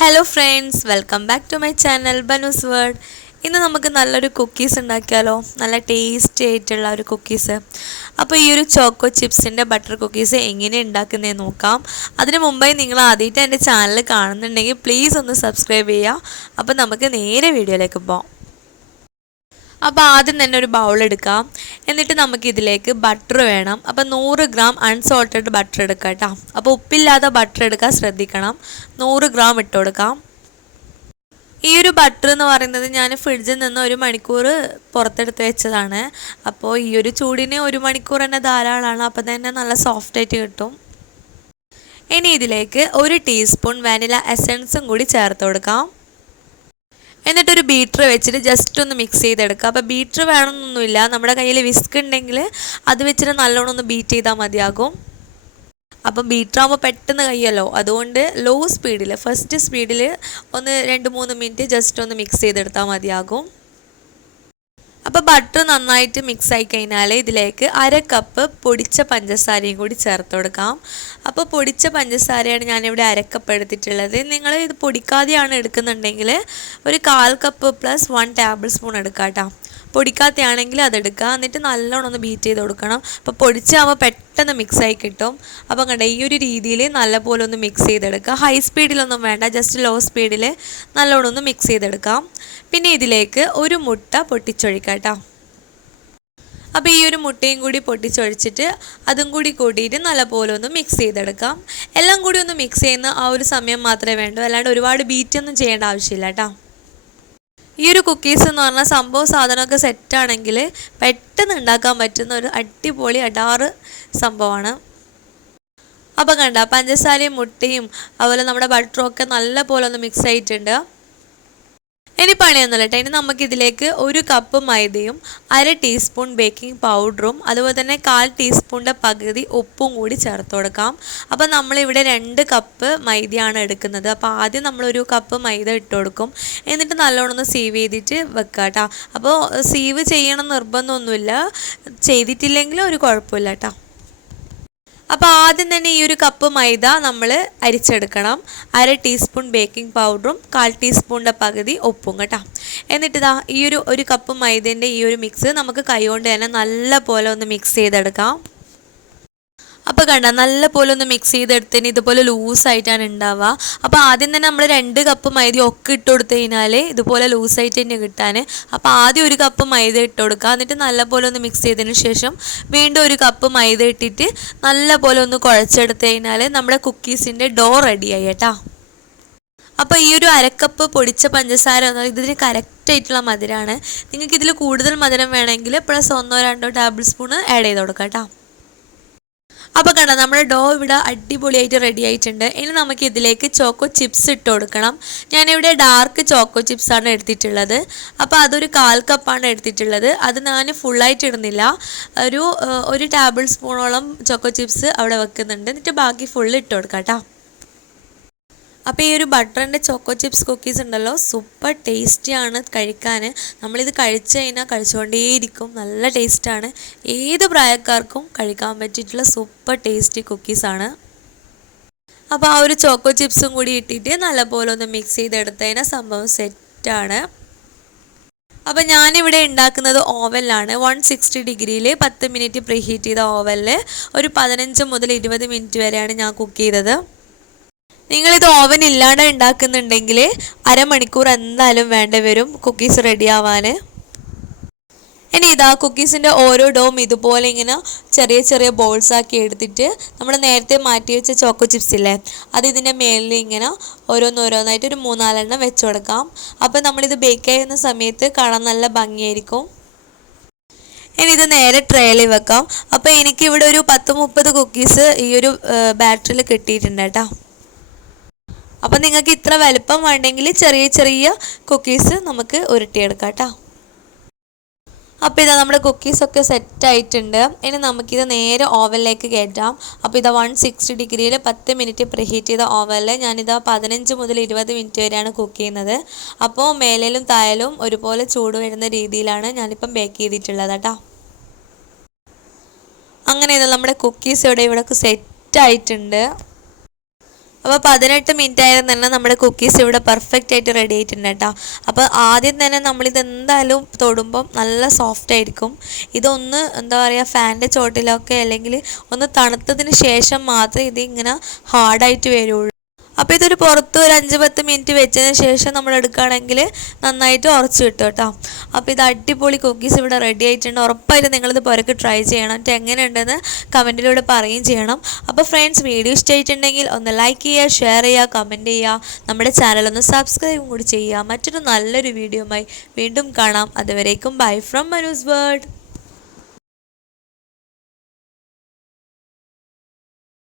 Hello friends welcome back to my channel Banu's world ഇന്ന് നമുക്ക് നല്ലൊരു കുക്കീസ് ഉണ്ടാക്കിയാലോ? നല്ല ടേസ്റ്റി ആയിട്ടുള്ള ഒരു കുക്കീസ് അപ്പോൾ ഈ ഒരു ചോക്കോ ചിപ്സിന്റെ ബട്ടർ കുക്കീസ് എങ്ങനെ ഉണ്ടാക്കുന്നതെന്ന് നോക്കാം. അതിന് മുമ്പായി നിങ്ങൾ ആദ്യമായിട്ട് എന്റെ ചാനൽ കാണുന്നുണ്ടെങ്കിൽ പ്ലീസ് ഒന്ന് സബ്സ്ക്രൈബ് ചെയ്യുക. അപ്പോൾ നമുക്ക് നേരെ വീഡിയോയിലേക്ക് പോകാം. അപ്പോൾ ആദ്യം തന്നെ ഒരു ബൗൾ എടുക്കാം. എന്നിട്ട് നമുക്ക് ഇതിലേക്ക് ബട്ടർ വേണം. അപ്പോൾ നൂറ് ഗ്രാം അൺസോൾട്ടഡ് ബട്ടർ എടുക്കാം കേട്ടോ അപ്പോൾ ഉപ്പില്ലാതെ ബട്ടർ എടുക്കാൻ ശ്രദ്ധിക്കണം. നൂറ് ഗ്രാം ഇട്ട് കൊടുക്കാം. ഈ ഒരു ബട്ടർ എന്ന് പറയുന്നത് ഞാൻ ഫ്രിഡ്ജിൽ നിന്ന് ഒരു മണിക്കൂർ പുറത്തെടുത്ത് വെച്ചതാണ്. അപ്പോൾ ഈ ഒരു ചൂടിന് ഒരു മണിക്കൂർ തന്നെ ധാരാളമാണ്. അപ്പോൾ തന്നെ നല്ല സോഫ്റ്റ് ആയിട്ട് കിട്ടും. ഇനി ഇതിലേക്ക് ഒരു ടീസ്പൂൺ വാനില എസൻസും കൂടി ചേർത്ത് കൊടുക്കാം. എന്നിട്ടൊരു ബീറ്റർ വെച്ചിട്ട് ജസ്റ്റ് ഒന്ന് മിക്സ് ചെയ്തെടുക്കുക. അപ്പോൾ ബീറ്റർ വേണമെന്നൊന്നുമില്ല. നമ്മുടെ കയ്യിൽ വിസ്ക് ഉണ്ടെങ്കിൽ അത് വെച്ചിട്ട് നല്ലോണം ഒന്ന് ബീറ്റ് ചെയ്താൽ മതിയാകും. അപ്പം ബീറ്റർ ആകുമ്പോൾ പെട്ടെന്ന് കഴിയല്ലോ. അതുകൊണ്ട് ലോ സ്പീഡിൽ ഫസ്റ്റ് സ്പീഡിൽ ഒന്ന് രണ്ട് മൂന്ന് മിനിറ്റ് ജസ്റ്റ് ഒന്ന് മിക്സ് ചെയ്തെടുത്താൽ മതിയാകും. അപ്പോൾ ബട്ടർ നന്നായിട്ട് മിക്സ് ആയി കഴിഞ്ഞാൽ ഇതിലേക്ക് അര കപ്പ് പൊടിച്ച പഞ്ചസാരയും കൂടി ചേർത്ത് കൊടുക്കാം. അപ്പോൾ പൊടിച്ച പഞ്ചസാരയാണ് ഞാനിവിടെ അരക്കപ്പ് എടുത്തിട്ടുള്ളത്. നിങ്ങൾ ഇത് പൊടിക്കാതെയാണ് എടുക്കുന്നുണ്ടെങ്കിൽ ഒരു കാൽ cup plus one tablespoon എടുക്കാം കേട്ടോ പൊടിക്കാത്തയാണെങ്കിൽ അതെടുക്കുക. എന്നിട്ട് നല്ലോണം ഒന്ന് ബീറ്റ് ചെയ്ത് കൊടുക്കണം. അപ്പോൾ പൊടിച്ചാകുമ്പോൾ പെട്ടെന്ന് മിക്സായി കിട്ടും. അപ്പോൾ കണ്ട ഈ ഒരു രീതിയിൽ നല്ലപോലെ ഒന്ന് മിക്സ് ചെയ്തെടുക്കുക. ഹൈ സ്പീഡിലൊന്നും വേണ്ട ജസ്റ്റ് ലോ സ്പീഡിൽ നല്ലോണം ഒന്ന് മിക്സ് ചെയ്തെടുക്കാം പിന്നെ ഇതിലേക്ക് ഒരു മുട്ട പൊട്ടിച്ചൊഴിക്കാം അപ്പോൾ ഈ ഒരു മുട്ടയും കൂടി പൊട്ടിച്ചൊഴിച്ചിട്ട് അതും കൂടി കൂട്ടിയിട്ട് നല്ലപോലെ ഒന്ന് മിക്സ് ചെയ്തെടുക്കാം. എല്ലാം കൂടി ഒന്ന് മിക്സ് ചെയ്യുന്ന ആ ഒരു സമയം മാത്രമേ വേണ്ടൂ. അല്ലാണ്ട് ഒരുപാട് ബീറ്റൊന്നും ചെയ്യേണ്ട ആവശ്യമില്ല കേട്ടോ. ഈ ഒരു കുക്കീസ് എന്ന് പറഞ്ഞാൽ സംഭവ സാധനമൊക്കെ സെറ്റാണെങ്കിൽ പെട്ടെന്ന് ഉണ്ടാക്കാൻ പറ്റുന്ന ഒരു അടിപൊളി അടാറ് സംഭവമാണ്. അപ്പോൾ കണ്ട പഞ്ചസാരയും മുട്ടയും അതുപോലെ നമ്മുടെ ബട്ടറും ഒക്കെ നല്ല പോലെ ഒന്ന് മിക്സ് ആയിട്ടുണ്ട്. ഇനി പണിയൊന്നുമില്ല കേട്ടോ ഇനി നമുക്കിതിലേക്ക് ഒരു കപ്പ് മൈദയും അര ടീസ്പൂൺ ബേക്കിംഗ് പൗഡറും അതുപോലെ തന്നെ കാൽ ടീസ്പൂണിന്റെ പകുതി ഉപ്പും കൂടി ചേർത്ത് കൊടുക്കാം. അപ്പോൾ നമ്മളിവിടെ രണ്ട് കപ്പ് മൈദയാണ് എടുക്കുന്നത്. അപ്പോൾ ആദ്യം നമ്മളൊരു കപ്പ് മൈദ ഇട്ട് കൊടുക്കും. എന്നിട്ട് നല്ലോണം ഒന്ന് സീവ് ചെയ്തിട്ട് വെക്കുക കേട്ടോ അപ്പോൾ സീവ് ചെയ്യണം നിർബന്ധമൊന്നുമില്ല. ചെയ്തിട്ടില്ലെങ്കിലും ഒരു കുഴപ്പമില്ല കേട്ടോ അപ്പോൾ ആദ്യം തന്നെ ഈ ഒരു കപ്പ് മൈദ നമ്മൾ അരിച്ചെടുക്കണം. അര ടീസ്പൂൺ ബേക്കിംഗ് പൗഡറും കാൽ ടീസ്പൂണിന്റെ പകുതി ഉപ്പും കേട്ടോ. എന്നിട്ട് ഇതാ ഈ ഒരു ഒരു കപ്പ് മൈദേന്റെ ഈ ഒരു മിക്സ് നമുക്ക് കൈ കൊണ്ട് തന്നെ നല്ല പോലെ ഒന്ന് മിക്സ് ചെയ്തെടുക്കാം. കണ്ട നല്ല പോലെ ഒന്ന് മിക്സ് ചെയ്തെടുത്തതിന് ഇതുപോലെ ലൂസായിട്ടാണ് ഉണ്ടാവുക. അപ്പോൾ ആദ്യം തന്നെ നമ്മൾ രണ്ട് കപ്പ് മൈദ ഒക്കെ ഇട്ട് കൊടുത്തു കഴിഞ്ഞാൽ ഇതുപോലെ ലൂസായിട്ട് തന്നെ കിട്ടാൻ അപ്പോൾ ആദ്യം ഒരു കപ്പ് മൈദ ഇട്ട് കൊടുക്കുക. എന്നിട്ട് നല്ല പോലെ ഒന്ന് മിക്സ് ചെയ്തതിന് ശേഷം വീണ്ടും ഒരു കപ്പ് മൈദ ഇട്ടിട്ട് നല്ല പോലെ ഒന്ന് കുഴച്ചെടുത്ത് കഴിഞ്ഞാൽ നമ്മുടെ കുക്കീസിന്റെ ഡോ റെഡിയായി കേട്ടോ. അപ്പോൾ ഈ ഒരു അരക്കപ്പ് പൊടിച്ച പഞ്ചസാര എന്ന് ഇതിന് കറക്റ്റ് ആയിട്ടുള്ള മധുരമാണ് നിങ്ങൾക്ക് ഇതിൽ കൂടുതൽ മധുരം വേണമെങ്കിൽ പ്ലസ് ഒന്നോ രണ്ടോ ടേബിൾ സ്പൂൺ ആഡ് ചെയ്ത് കൊടുക്കാം കേട്ടോ. അപ്പോൾ കണ്ടോ നമ്മുടെ ഡോ ഇവിടെ അടിപൊളിയായിട്ട് റെഡി ആയിട്ടുണ്ട്. ഇനി നമുക്ക് ഇതിലേക്ക് ചോക്കോ ചിപ്സ് ഇട്ട് കൊടുക്കണം. ഞാനിവിടെ ഡാർക്ക് ചോക്കോ ചിപ്സ് ആണ് എടുത്തിട്ടുള്ളത്. അപ്പോൾ അതൊരു കാൽ കപ്പാണ് എടുത്തിട്ടുള്ളത്. അത് ഞാൻ ഫുള്ളായിട്ട് ഇടുന്നില്ല. ഒരു ഒരു ടേബിൾ സ്പൂണോളം ചോക്കോ ചിപ്സ് അവിടെ വെക്കുന്നുണ്ട്. എന്നിട്ട് ബാക്കി ഫുള്ള് ഇട്ട് കൊടുക്കാം കേട്ടോ. അപ്പോൾ ഈ ഒരു ബട്ടറിന്റെ ചോക്കോ ചിപ്സ് കുക്കീസ് ഉണ്ടല്ലോ. സൂപ്പർ ടേസ്റ്റിയാണ് കഴിക്കാൻ നമ്മളിത് കഴിച്ചു കഴിഞ്ഞാൽ കഴിച്ചുകൊണ്ടേയിരിക്കും. നല്ല ടേസ്റ്റാണ് ഏത് പ്രായക്കാർക്കും കഴിക്കാൻ പറ്റിയിട്ടുള്ള സൂപ്പർ ടേസ്റ്റി കുക്കീസാണ് അപ്പോൾ ആ ഒരു ചോക്കോ ചിപ്സും കൂടി ഇട്ടിട്ട് നല്ലപോലെ ഒന്ന് മിക്സ് ചെയ്തെടുത്തതിന് സംഭവം സെറ്റാണ് അപ്പോൾ ഞാനിവിടെ ഉണ്ടാക്കുന്നത് ഓവനിലാണ്. വൺ സിക്സ്റ്റി ഡിഗ്രിയിൽ പത്ത് മിനിറ്റ് പ്രീഹീറ്റ് ചെയ്ത ഓവനിൽ ഒരു പതിനഞ്ച് മുതൽ ഇരുപത് മിനിറ്റ് വരെയാണ് ഞാൻ കുക്ക് ചെയ്തത്. നിങ്ങളിത് ഓവൻ ഇല്ലാണ്ട് ഉണ്ടാക്കുന്നുണ്ടെങ്കിൽ അരമണിക്കൂർ എന്തായാലും വേണ്ട വരും കുക്കീസ് റെഡി ആവാൻ ഇനി ഇതാ കുക്കീസിന്റെ ഓരോ ഡോം ഇതുപോലെ ഇങ്ങനെ ചെറിയ ചെറിയ ബോൾസ് ആക്കി എടുത്തിട്ട് നമ്മൾ നേരത്തെ മാറ്റി വെച്ച ചോക്കോ ചിപ്സ് ഇല്ലേ അത് ഇതിന്റെ മേലിൽ ഇങ്ങനെ ഓരോന്നോരോന്നായിട്ട് ഒരു മൂന്നാലെണ്ണം വെച്ച് കൊടുക്കാം. അപ്പോൾ നമ്മളിത് ബേക്ക് ചെയ്യുന്ന സമയത്ത് കാണാൻ നല്ല ഭംഗിയായിരിക്കും. ഇനി ഇത് നേരെ ട്രേയിൽ വെക്കാം. അപ്പോൾ എനിക്കിവിടെ ഒരു പത്ത് മുപ്പത് കുക്കീസ് ഈ ഒരു ബാറ്ററിൽ കിട്ടിയിട്ടുണ്ട് കേട്ടോ. അപ്പം നിങ്ങൾക്ക് ഇത്ര വലുപ്പം വേണ്ടെങ്കിൽ ചെറിയ ചെറിയ കുക്കീസ് നമുക്ക് ഉരുട്ടിയെടുക്കാം കേട്ടോ അപ്പോൾ ഇതാ നമ്മുടെ കുക്കീസൊക്കെ സെറ്റായിട്ടുണ്ട് ഇനി നമുക്കിത് നേരെ ഓവനിലേക്ക് കയറ്റാം. അപ്പോൾ ഇതാ വൺ സിക്സ്റ്റി ഡിഗ്രിയിൽ പത്ത് മിനിറ്റ് പ്രീഹീറ്റ് ചെയ്ത ഓവനിൽ ഞാനിതാ പതിനഞ്ച് മുതൽ ഇരുപത് മിനിറ്റ് വരെയാണ് കുക്ക് ചെയ്യുന്നത്. അപ്പോൾ മേലേലും തായലും ഒരുപോലെ ചൂട് വരുന്ന രീതിയിലാണ് ഞാനിപ്പം ബേക്ക് ചെയ്തിട്ടുള്ളത് കേട്ടോ അങ്ങനെ ഇതാ നമ്മുടെ കുക്കീസ് ഇവിടെ ഇവിടെ സെറ്റ് ആയിട്ടുണ്ട്. അപ്പോൾ പതിനെട്ട് മിനിറ്റ് ആയാലും തന്നെ നമ്മുടെ കുക്കീസ് ഇവിടെ പെർഫെക്റ്റ് ആയിട്ട് റെഡി ആയിട്ടുണ്ട് കേട്ടോ. അപ്പോൾ ആദ്യം തന്നെ നമ്മളിത് എന്തായാലും തൊടുമ്പം നല്ല സോഫ്റ്റ് ആയിരിക്കും. ഇതൊന്ന് എന്താ പറയുക ഫാനിന്റെ ചോട്ടിലൊക്കെ അല്ലെങ്കിൽ ഒന്ന് തണുത്തതിന് ശേഷം മാത്രമേ ഇത് ഇങ്ങനെ ഹാർഡായിട്ട് വരുള്ളൂ. അപ്പോൾ ഇതൊരു പുറത്ത് ഒരു അഞ്ച് പത്ത് മിനിറ്റ് വെച്ചതിന് ശേഷം നമ്മൾ എടുക്കുകയാണെങ്കിൽ നന്നായിട്ട് ഉറച്ചു കിട്ടും കേട്ടോ. അപ്പോൾ ഇത് അടിപൊളി കുക്കീസ് ഇവിടെ റെഡി ആയിട്ടുണ്ട്. ഉറപ്പായിട്ടും നിങ്ങളിത് പുറക്ക് ട്രൈ ചെയ്യണം. എന്നിട്ട് എങ്ങനെയുണ്ടെന്ന് കമന്റിലൂടെ പറയുകയും ചെയ്യണം. അപ്പോൾ ഫ്രണ്ട്സ് വീഡിയോ ഇഷ്ടമായിട്ടുണ്ടെങ്കിൽ ഒന്ന് ലൈക്ക് ചെയ്യുക ഷെയർ ചെയ്യുക കമന്റ് ചെയ്യുക. നമ്മുടെ ചാനൽ ഒന്ന് സബ്സ്ക്രൈബും കൂടി ചെയ്യുക. മറ്റൊരു നല്ലൊരു വീഡിയോയുമായി വീണ്ടും കാണാം. അതുവരേക്കും ബൈ ഫ്രം മനൂസ് വേൾഡ്